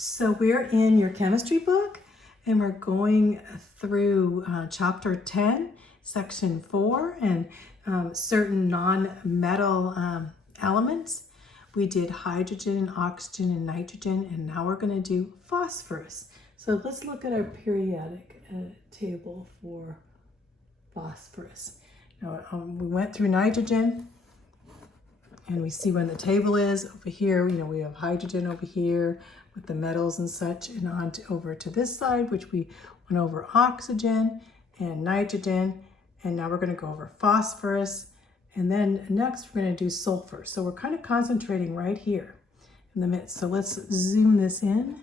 So we're in your chemistry book and we're going through chapter 10, section 4, and certain non-metal elements. We did hydrogen, oxygen, and nitrogen, and now we're going to do phosphorus. So let's look at our periodic table for phosphorus. Now, we went through nitrogen, and we see when the table is over here. You know, we have hydrogen over here with the metals and such, and on over to this side, which we went over oxygen and nitrogen, and now we're going to go over phosphorus, and then next we're going to do sulfur. So we're kind of concentrating right here in the midst. So let's zoom this in.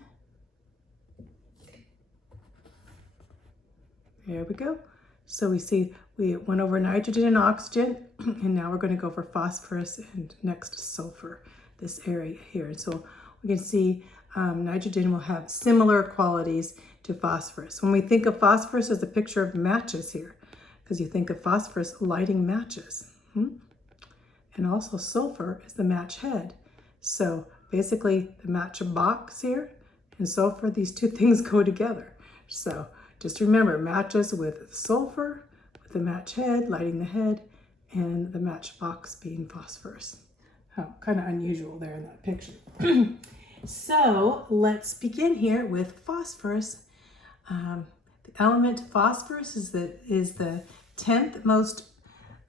There we go. So we see we went over nitrogen and oxygen, and now we're going to go over phosphorus and next sulfur, this area here. And so we can see nitrogen will have similar qualities to phosphorus. When we think of phosphorus, there's a picture of matches here, because you think of phosphorus lighting matches. And also sulfur is the match head. So basically the match box here and sulfur, these two things go together. So just remember, matches with sulfur, with the match head, lighting the head, and the match box being phosphorus. Kind of unusual there in that picture. So let's begin here with phosphorus. The element phosphorus is the 10th most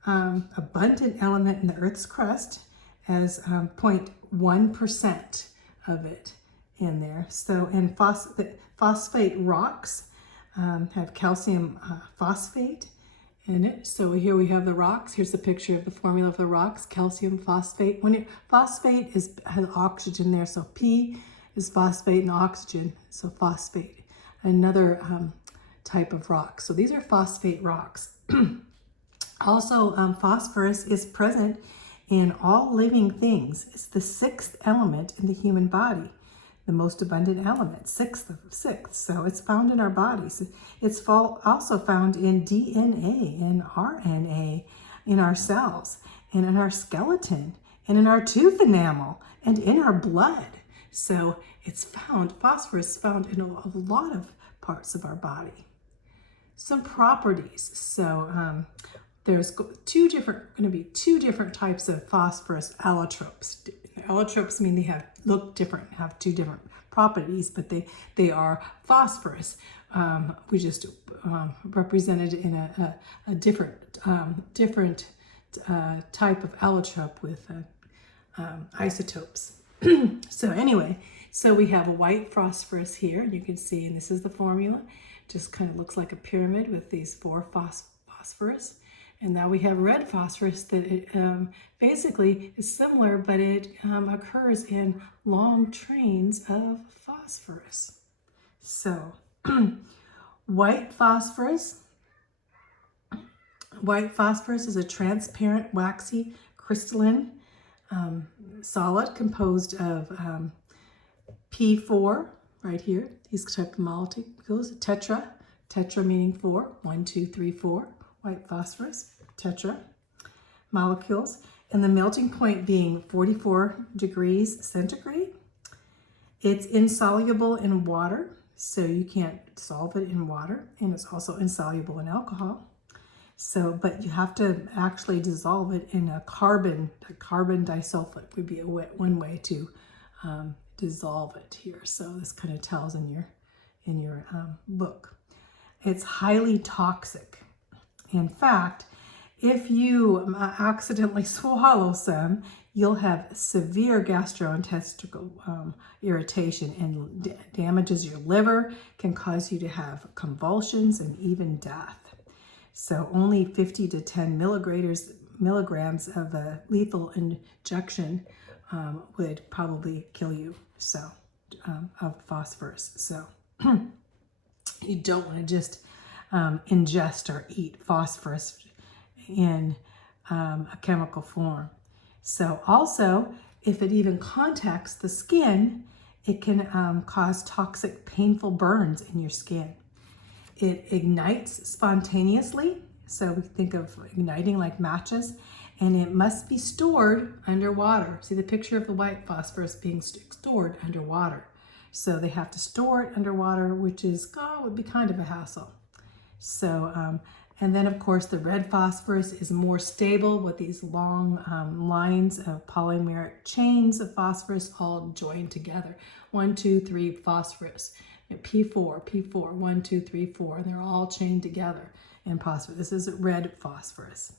abundant element in the Earth's crust, as 0.1% of it in there. So, and phosphate rocks have calcium phosphate in it. So here we have the rocks. Here's a picture of the formula of the rocks, calcium phosphate. Phosphate has oxygen there, so P is phosphate and oxygen, so phosphate. Another type of rock. So these are phosphate rocks. Also, phosphorus is present in all living things. It's the 6th element in the human body, the most abundant element, 6th of 6th. So it's found in our bodies. It's also found in DNA, in RNA, in our cells, and in our skeleton, and in our tooth enamel, and in our blood. So it's found, phosphorus is found in a lot of parts of our body. Some properties. So there's going to be two different types of phosphorus allotropes. Allotropes mean they look different, have two different properties, but they are phosphorus. We just represented in a different type of allotrope with isotopes. So anyway, so we have a white phosphorus here, and you can see, and this is the formula. Just kind of looks like a pyramid with these 4 phosphorus. And now we have red phosphorus that basically is similar, but it occurs in long trains of phosphorus. So white phosphorus is a transparent, waxy, crystalline solid composed of P4 right here. These type of molecules, tetra meaning 4, 1, 2, 3, 4. White phosphorus, tetra molecules, and the melting point being 44 degrees centigrade. It's insoluble in water, so you can't dissolve it in water, and it's also insoluble in alcohol. So, but you have to actually dissolve it in a carbon disulfide would be one way to dissolve it here. So this kind of tells in your book. It's highly toxic. In fact, if you accidentally swallow some, you'll have severe gastrointestinal irritation, and damages your liver, can cause you to have convulsions and even death. So only 50 to 10 milligrams of a lethal injection would probably kill you, so of phosphorus. So you don't want to just ingest or eat phosphorus in a chemical form. So also, if it even contacts the skin, it can cause toxic, painful burns in your skin. It ignites spontaneously, so we think of igniting like matches, and it must be stored underwater. See the picture of the white phosphorus being stored underwater. So they have to store it underwater, which is, would be kind of a hassle. So, and then of course the red phosphorus is more stable with these long lines of polymeric chains of phosphorus all joined together. 1, 2, 3 phosphorus. P4, P4, 1, 2, 3, 4, and they're all chained together in phosphorus. This is red phosphorus.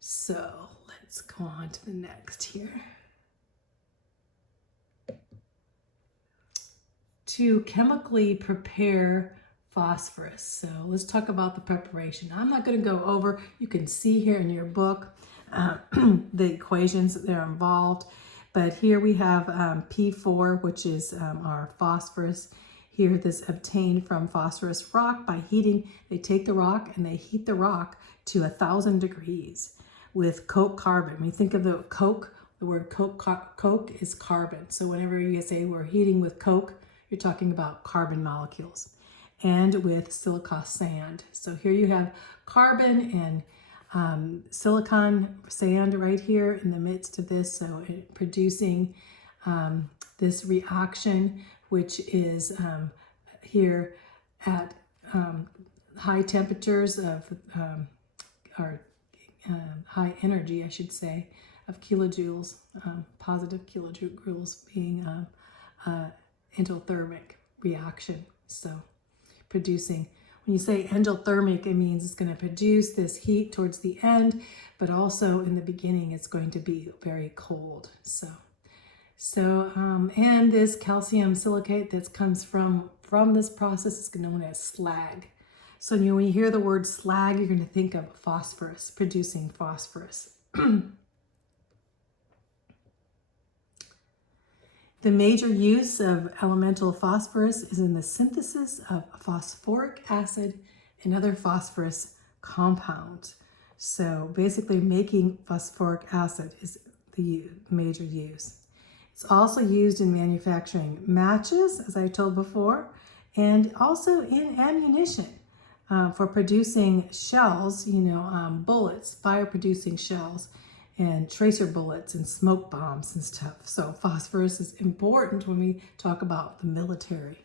So let's go on to the next here. To chemically prepare phosphorus. So let's talk about the preparation. I'm not going to go over, you can see here in your book the equations that are involved, but here we have P4, which is our phosphorus. Here, this obtained from phosphorus rock by heating. They take the rock and they heat the rock to 1,000 degrees with coke carbon. When you think of the coke, the word coke is carbon. So whenever you say we're heating with coke, you're talking about carbon molecules. And with silicon sand. So here you have carbon and silicon sand right here in the midst of this. So producing this reaction, which is here at high temperatures of, or high energy, I should say, of kilojoules, positive kilojoules being endothermic reaction. So producing, when you say endothermic, it means it's going to produce this heat towards the end, but also in the beginning it's going to be very cold. And this calcium silicate that comes from this process is known as slag. So when you hear the word slag, you're going to think of phosphorus, producing phosphorus. The major use of elemental phosphorus is in the synthesis of phosphoric acid and other phosphorus compounds. So basically making phosphoric acid is the major use. It's also used in manufacturing matches, as I told before, and also in ammunition for producing shells, bullets, fire-producing shells, and tracer bullets and smoke bombs and stuff. So phosphorus is important when we talk about the military,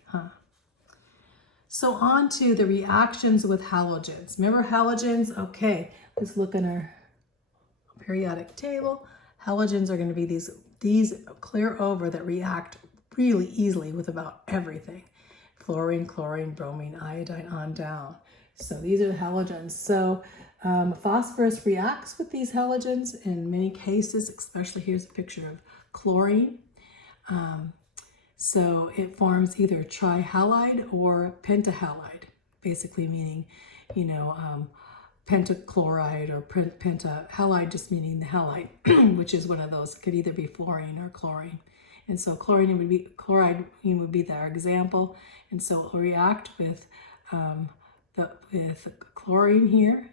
So on to the reactions with halogens. Remember halogens? Okay, let's look in our periodic table. Halogens are going to be these clear over that react really easily with about everything. Fluorine, chlorine, bromine, iodine, on down. So these are the halogens. So phosphorus reacts with these halogens in many cases, especially here's a picture of chlorine. So it forms either trihalide or pentahalide, basically meaning, pentachloride or pentahalide, just meaning the halide, which is one of those. It could either be fluorine or chlorine. And so chloride would be their example. And so it will react with chlorine here,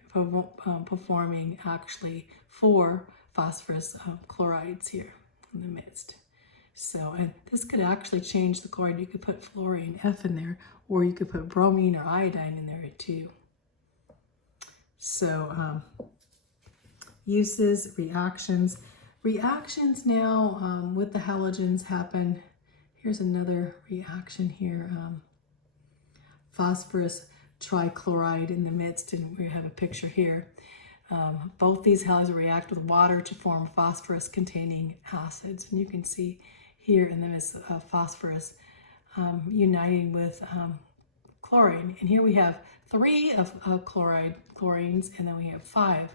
performing actually 4 phosphorus chlorides here in the midst. So, and this could actually change the chloride. You could put fluorine F in there, or you could put bromine or iodine in there too. So, uses, reactions. Reactions now with the halogens happen. Here's another reaction here. Phosphorus trichloride in the midst, and we have a picture here. Both these halogens react with water to form phosphorus-containing acids. And you can see here in the midst of phosphorus uniting with chlorine. And here we have 3 of chlorines, and then we have 5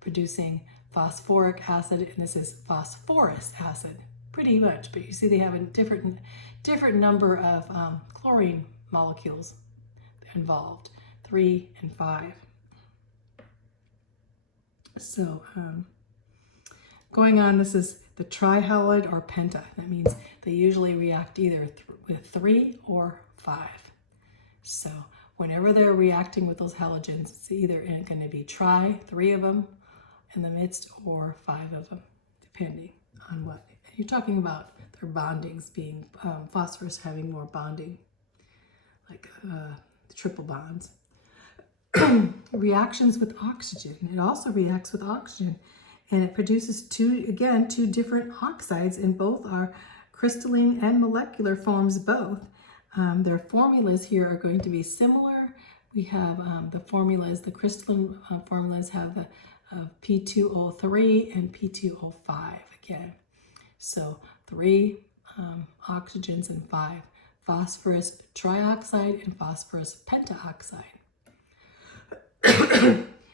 producing phosphoric acid, and this is phosphorus acid, pretty much. But you see they have a different number of chlorine molecules involved, 3 and 5. So going on, this is the trihalide or penta. That means they usually react either with 3 or 5. So whenever they're reacting with those halogens, it's either going to be 3 of them in the midst, or 5 of them, depending on what. You're talking about their bondings being phosphorus having more bonding, like triple bonds. Reactions with oxygen. It also reacts with oxygen, and it produces two different oxides, and both are crystalline and molecular forms both. Their formulas here are going to be similar. We have the formulas, the crystalline formulas have the P2O3 and P2O5 again. So 3 oxygens and 5 phosphorus trioxide and phosphorus pentaoxide.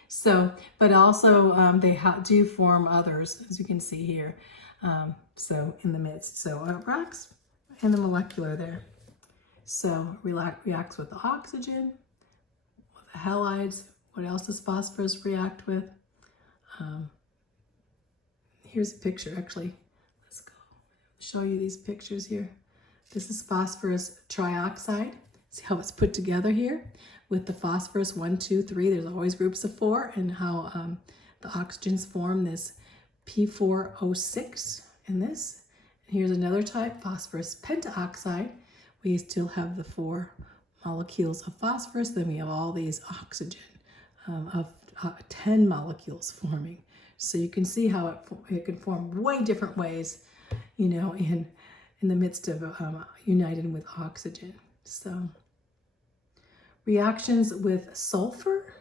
So, but also they do form others, as you can see here. So in the midst, so it reacts in the molecular there. So reacts with the oxygen, with the halides. What else does phosphorus react with? Here's a picture actually. Let's go show you these pictures here. This is phosphorus trioxide. See how it's put together here with the phosphorus 1, 2, 3. There's always groups of 4, and how the oxygens form this P4O6 in this. And here's another type, phosphorus pentaoxide. We still have the 4 molecules of phosphorus. Then we have all these oxygen of 10 molecules forming. So you can see how it can form way different ways, you know, in the midst of uniting with oxygen. So reactions with sulfur.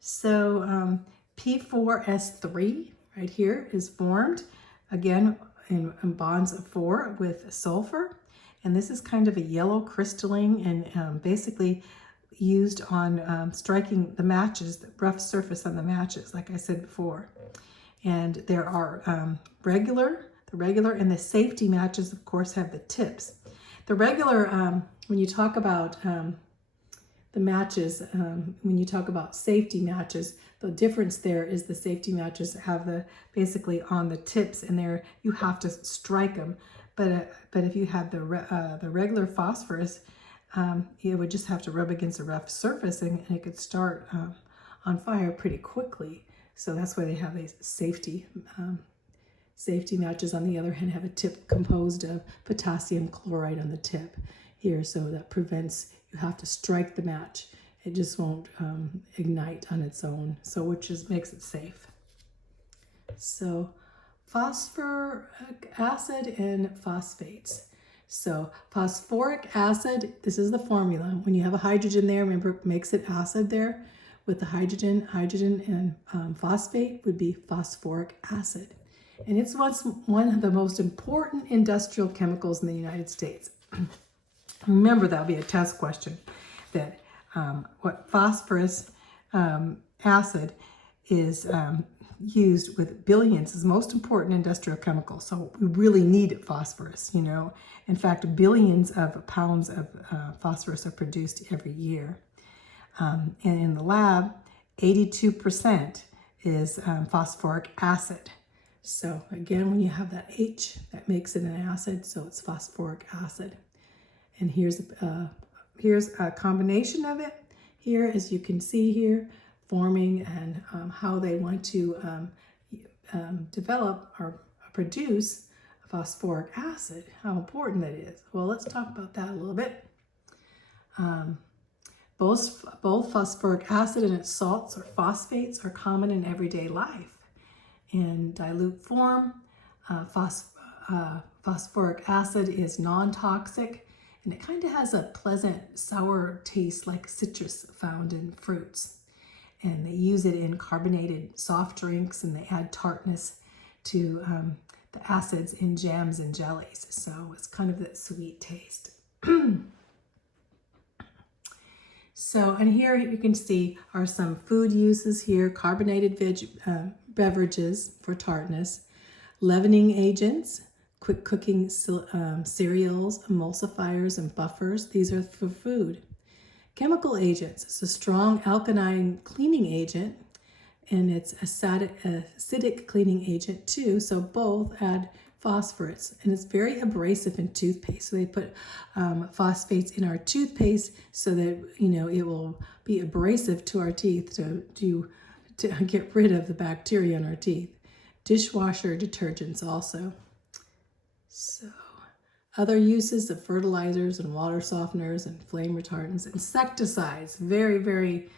So P4S3 right here is formed again in bonds of 4 with sulfur. And this is kind of a yellow crystalline and basically used on striking the matches, the rough surface on the matches, like I said before. And there are the regular and the safety matches, of course, have the tips. The regular, when you talk about the matches, when you talk about safety matches, the difference there is the safety matches have the basically on the tips, and there you have to strike them. But if you had the regular phosphorus, you would just have to rub against a rough surface, and it could start on fire pretty quickly. So that's why they have these safety matches. On the other hand, have a tip composed of potassium chloride on the tip here, so that prevents, you have to strike the match. It just won't ignite on its own, so which makes it safe. So phosphoric acid and phosphates. So phosphoric acid, this is the formula. When you have a hydrogen there, remember it makes it acid there with the hydrogen and phosphate would be phosphoric acid. And it's one of the most important industrial chemicals in the United States. Remember, that'll be a test question, that what phosphorus acid is used with billions, is most important industrial chemical. So we really need phosphorus, you know. In fact, billions of pounds of phosphorus are produced every year. And in the lab, 82% is phosphoric acid. So again, when you have that H, that makes it an acid, so it's phosphoric acid. And here's a combination of it here, as you can see here, forming and how they want to develop or produce phosphoric acid, how important that is. Well, let's talk about that a little bit. Both phosphoric acid and its salts or phosphates are common in everyday life. In dilute form, phosphoric acid is non-toxic, and it kind of has a pleasant sour taste like citrus found in fruits. And they use it in carbonated soft drinks, and they add tartness to the acids in jams and jellies. So it's kind of that sweet taste. So, and here you can see are some food uses here: carbonated beverages for tartness, leavening agents, quick cooking cereals, emulsifiers, and buffers. These are for food. Chemical agents. It's a strong alkaline cleaning agent, and it's acidic cleaning agent too. So both add phosphorus, and it's very abrasive in toothpaste. So they put phosphates in our toothpaste so that, you know, it will be abrasive to our teeth to get rid of the bacteria in our teeth. Dishwasher detergents also. So other uses of fertilizers and water softeners and flame retardants. Insecticides, very, very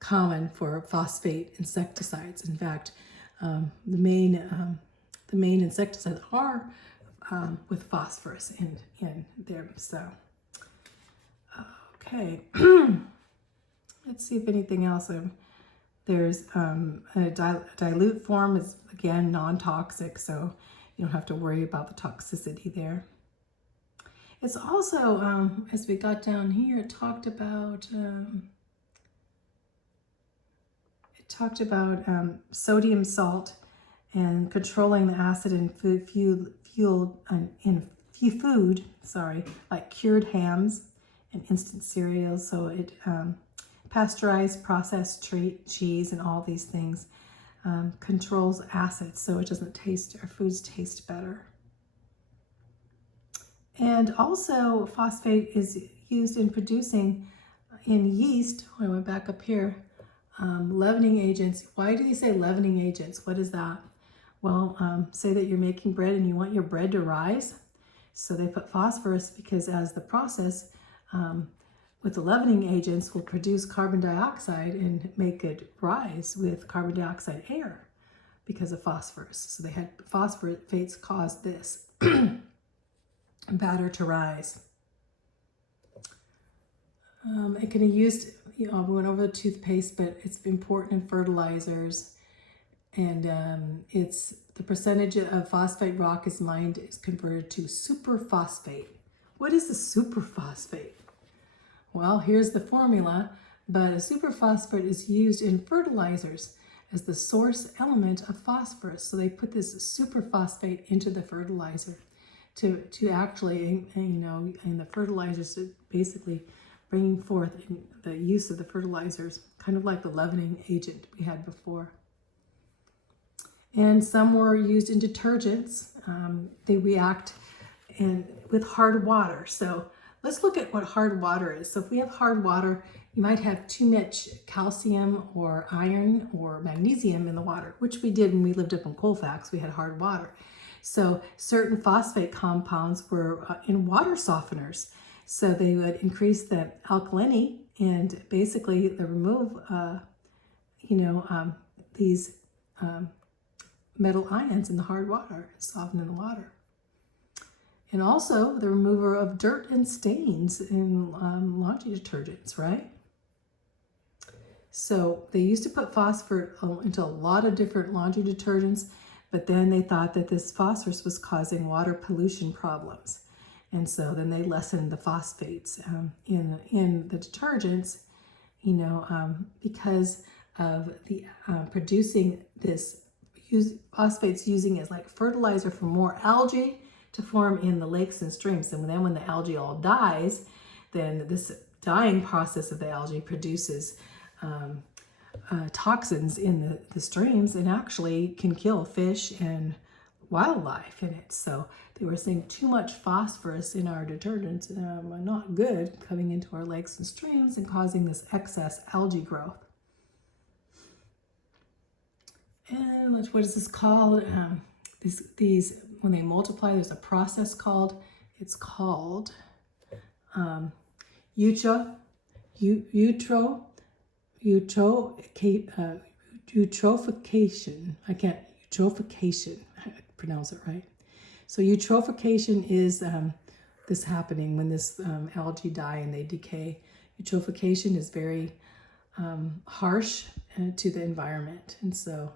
common for phosphate insecticides. In fact, the main insecticides are with phosphorus in there. So, okay. Let's see if anything else. There's a dilute form is, again, non-toxic, so you don't have to worry about the toxicity there. It's also, as we got down here, it talked about sodium salt and controlling the acid in food, like cured hams and instant cereals. So it pasteurized, processed cheese and all these things controls acids, so it doesn't taste, our foods taste better. And also, phosphate is used in producing in yeast. I went back up here. Leavening agents. Why do they say leavening agents? What is that? Well, say that you're making bread and you want your bread to rise. So they put phosphorus because as the process with the leavening agents will produce carbon dioxide and make it rise with carbon dioxide air because of phosphorus. So they had phosphates cause this batter to rise. It can be used, we went over the toothpaste, but it's important in fertilizers. And it's the percentage of phosphate rock is mined is converted to superphosphate. What is the superphosphate? Well, here's the formula, but a superphosphate is used in fertilizers as the source element of phosphorus. So they put this superphosphate into the fertilizer to actually, in the fertilizers, to basically bringing forth the use of the fertilizers, kind of like the leavening agent we had before. And some were used in detergents. They react with hard water. So let's look at what hard water is. So if we have hard water, you might have too much calcium or iron or magnesium in the water, which we did when we lived up in Colfax. We had hard water. So certain phosphate compounds were in water softeners. So they would increase the alkalinity and basically they remove, these metal ions in the hard water, softening the water. And also the remover of dirt and stains in laundry detergents, right? So they used to put phosphorus into a lot of different laundry detergents, but then they thought that this phosphorus was causing water pollution problems. And so then they lessened the phosphates in the detergents, because of the producing this phosphates using as like fertilizer for more algae to form in the lakes and streams. And then when the algae all dies, then this dying process of the algae produces toxins in the streams and actually can kill fish and wildlife in it. So they were saying too much phosphorus in our detergents not good coming into our lakes and streams and causing this excess algae growth. And what is this called? These when they multiply, there's a process called eutrophication. Eutrophication. I pronounce it right. So eutrophication is this happening when this algae die and they decay. Eutrophication is very harsh to the environment, and so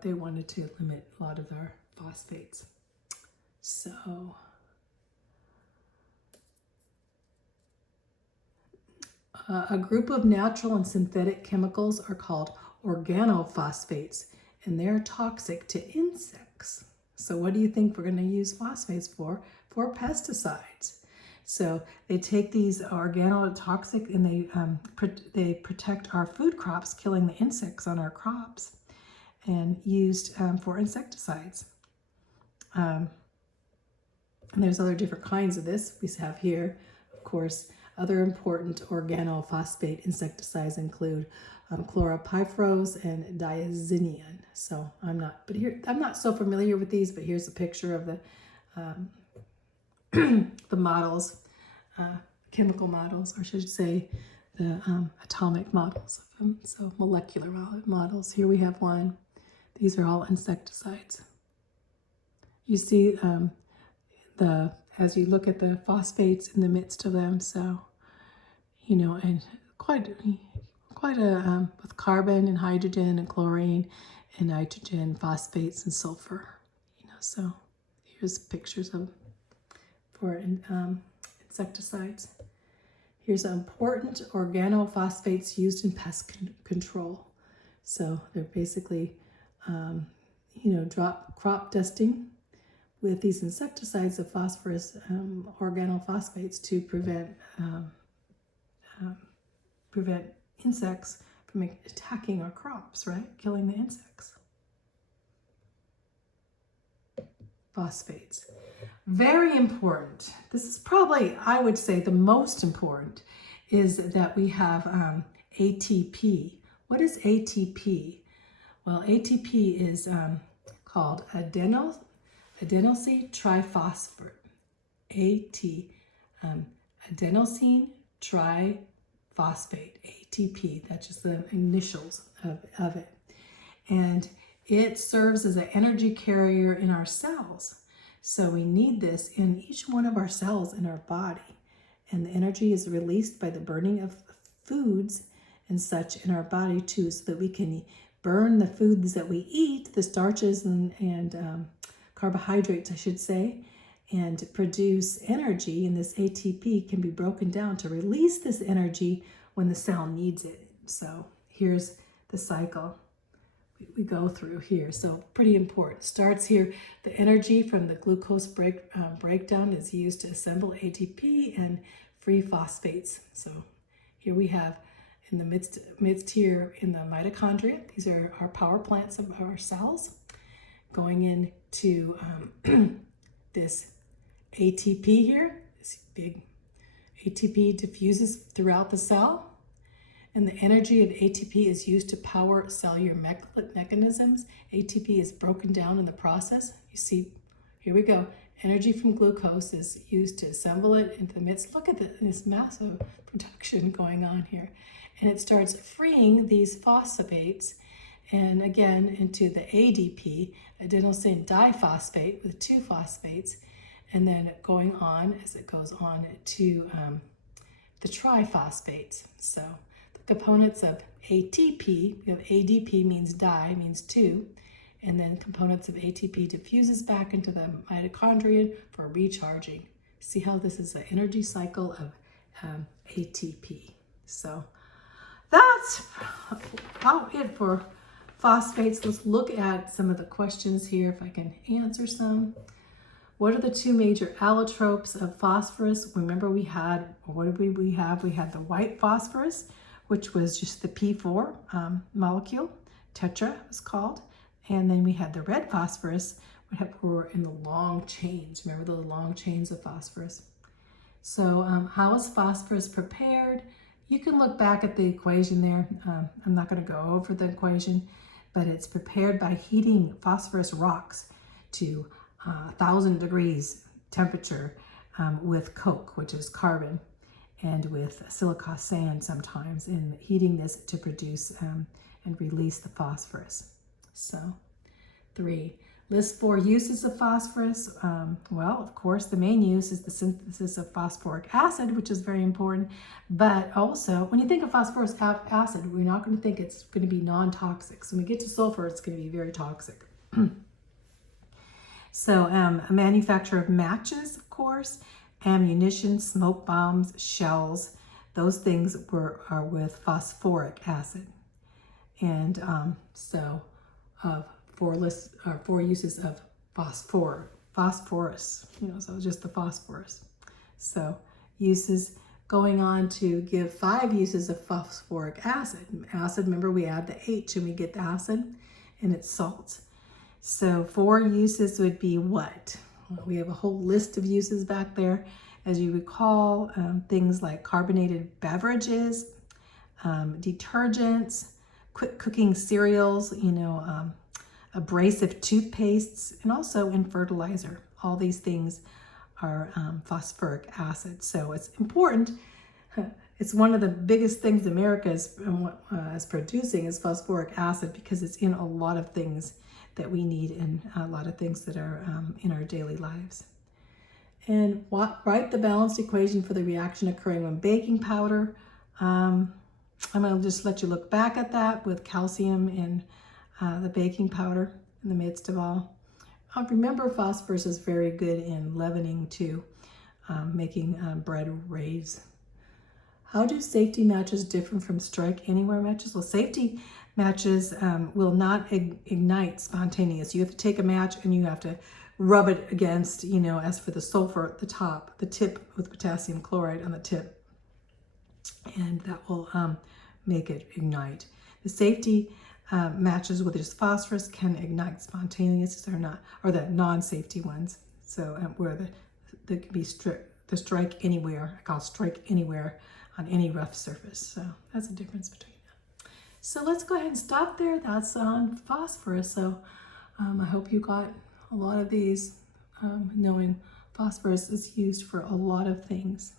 they wanted to limit a lot of our phosphates. So a group of natural and synthetic chemicals are called organophosphates, and they're toxic to insects. So what do you think we're going to use phosphates for? For pesticides. So they take these organotoxic and they protect our food crops, killing the insects on our crops, and used for insecticides. And there's other different kinds of this we have here. Of course, other important organophosphate insecticides include chlorpyrifos and diazinon. So I'm not so familiar with these, but here's a picture of the models, chemical models, or I should say the atomic models of them. So molecular models. Here we have one. These are all insecticides. You see as you look at the phosphates in the midst of them. So, you know, and quite a with carbon and hydrogen and chlorine and nitrogen, phosphates and sulfur. You know, so here's pictures of for insecticides. Here's important organophosphates used in pest control. So they're basically, you know, crop dusting with these insecticides of phosphorus organophosphates to prevent insects from attacking our crops, right? Killing the insects. Phosphates. Very important. This is probably, I would say, the most important is that we have ATP. What is ATP? Well, ATP is called adenosine triphosphate. Adenosine triphosphate, ATP. That's just the initials of it. And it serves as an energy carrier in our cells. So we need this in each one of our cells in our body. And the energy is released by the burning of foods and such in our body too, so that we can burn the foods that we eat, the starches and carbohydrates, I should say, and produce energy. And this ATP can be broken down to release this energy when the cell needs it. So here's the cycle we go through here. So pretty important. Starts here. The energy from the glucose breakdown is used to assemble ATP and free phosphates. So here we have in the midst here in the mitochondria. These are our power plants of our cells going into this ATP here. This big ATP diffuses throughout the cell. And the energy of ATP is used to power cellular mechanisms. ATP is broken down in the process. You see, here we go. Energy from glucose is used to assemble it into the midst. Look at this massive production going on here. And it starts freeing these phosphates and again into the ADP, adenosine diphosphate with 2 phosphates, and then going on as it goes on to the triphosphates. So components of ATP, we have ADP means di, means 2, and then components of ATP diffuses back into the mitochondria for recharging. See how this is an energy cycle of ATP. So that's about it for phosphates. Let's look at some of the questions here if I can answer some. What are the 2 major allotropes of phosphorus? Remember we had, or what did we have? We had the white phosphorus, which was just the P4 molecule, tetra was called. And then we had the red phosphorus, which were in the long chains. Remember the long chains of phosphorus? So how is phosphorus prepared? You can look back at the equation there. I'm not going to go over the equation, but it's prepared by heating phosphorus rocks to 1,000 degrees temperature with coke, which is carbon, and with silica sand sometimes, and heating this to produce and release the phosphorus. So 3, list 4 uses of phosphorus. Well, of course, the main use is the synthesis of phosphoric acid, which is very important. But also, when you think of phosphorus acid, we're not going to think it's going to be non-toxic. So when we get to sulfur, it's going to be very toxic. So a manufacture of matches, of course, ammunition, smoke bombs, shells, those things are with phosphoric acid. And so 4 uses of phosphorus, so just the phosphorus. So uses going on to give 5 uses of phosphoric acid. Acid, remember we add the H and we get the acid, and it's salts. So 4 uses would be what? Well, we have a whole list of uses back there. As you recall, things like carbonated beverages, detergents, quick cooking cereals, abrasive toothpastes, and also in fertilizer. All these things are phosphoric acid. So it's important. It's one of the biggest things America is producing is phosphoric acid, because it's in a lot of things that we need and a lot of things that are in our daily lives. And write the balanced equation for the reaction occurring when baking powder. I'm going to just let you look back at that with calcium in the baking powder in the midst of all. Remember, phosphorus is very good in leavening too, making bread raise. How do safety matches differ from strike anywhere matches? Well, safety matches will not ignite spontaneous. You have to take a match and you have to rub it against, as for the sulfur at the top, the tip with potassium chloride on the tip, and that will make it ignite. The safety matches with just phosphorus can ignite spontaneous, or the non-safety ones. So where there can be the strike anywhere. I call strike anywhere on any rough surface. So that's the difference between them. So let's go ahead and stop there. That's on phosphorus. So I hope you got a lot of these, knowing phosphorus is used for a lot of things.